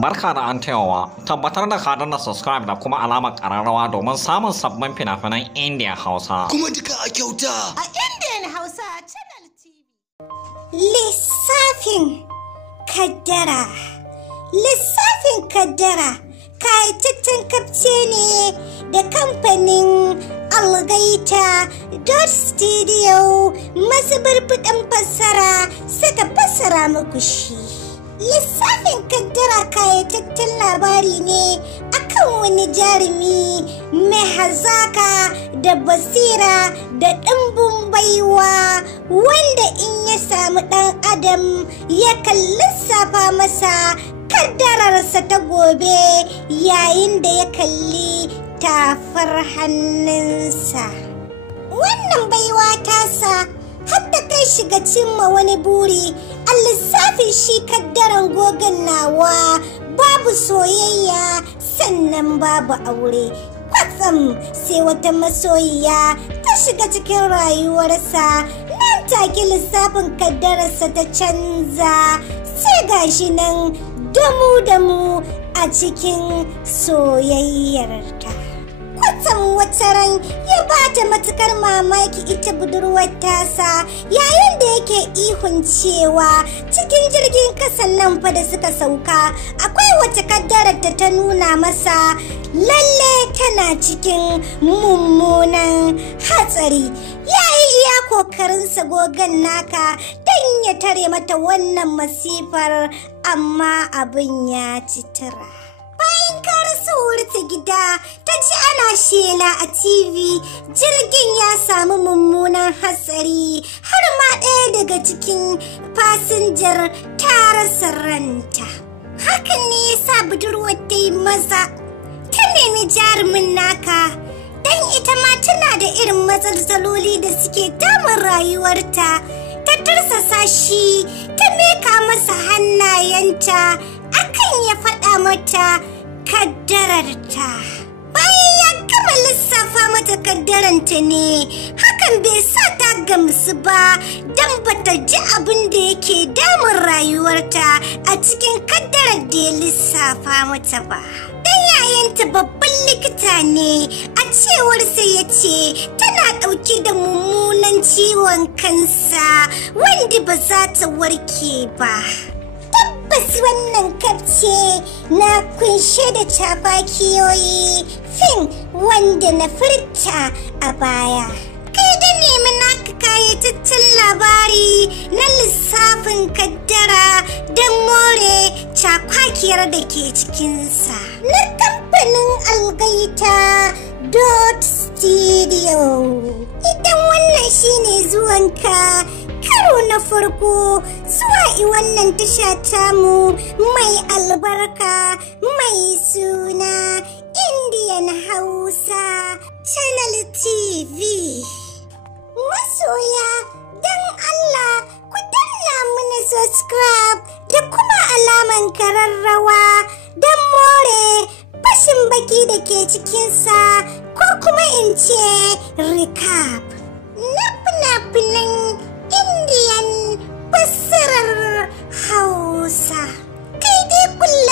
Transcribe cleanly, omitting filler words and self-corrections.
Barka da an tayawa, tabbatar da ka danna subscribe da kuma alamar ƙararrawa domin samun sabbin fina-finan Indian Hausa. Kuma duka a kyauta! A Indian Hausa Channel TV. Lissafin kaddara. Lissafin kaddara kayataccen kafce ne da kamfanin Algaita Studio masu burbuɗin fassara suka fassara muku shi. Lissafin kaddara kayataccen labari ne akan wani jarumi mai hazaka da basira da ɗimbin baiwa wanda in ya samu ɗan adam yakan lissafa masa kaddararsa ta gobe yayin da ya kalli tafar hannunsa. Wannan baiwa tasa har ta kai shiga cimma wani buri a lissafin shi kaddaran gogon nawa babu soyayya sannan babu aure. Kwatsam sai wata masoyiya ta shiga cikin rayuwarsa nan take lissafin kaddararsa ta canza sai gashi nan damu a cikin soyayyarta. Kwatsam wata ran ya bata matukar mamaki ita budurwar tasa yayin da yake ihun cewa cikin jirgin kasan nan fa da suka sauka akwai wata kaddarar da ta nuna masa lalle tana cikin mummunan hatsari. Yayi iya kokarinsa gogon naka don ya tare mata wannan masifar amma abin ya ci tura. Bayan karasuwar ta gida ta ji ana shela a TV jirgin ya samu mummunan hatsari har ma ɗaya daga cikin fasinjar ta rasa ranta. Hakan ne ya sa budurwar ta yi maza ta nemi jarumin naka don ita ma tana da irin matsaloli da suke damun rayuwarta. Ta tursasa shi ta meka masa hannayenta akan ya faɗa mata kaddararta. Bayan ya gama lissafa mata kaddaranta ne hakan bai sa ta gamsu ba don bata ji abin da yake damun rayuwarta a cikin kaddarar da ya lissafa mata ba. Dan yayanta babban likita ne a cewar sai ya ce tana ɗauke da mummunan ciwon kansa wanda ba za ta warke ba. Tabbas wannan kafce na kunshe da cafakiyoyi fin wanda na furta a baya. Kai da nemi naka kayataccen labari na lissafin kaddara don more cakwakiyar da ke cikinsa. Na kamfanin Algaita Studio. Idan wannan shine zuwanka karo na farko zuwa wannan tasha tamu mai albarka mai suna Indian Hausa Channel TV. Masoya don Allah ku danna mana subscribe da kuma alaman kararrawa don more fashin baki da ke cikinsa ko kuma in ce recap na fina-finan Indian fassarar Hausa. Kai dai kullum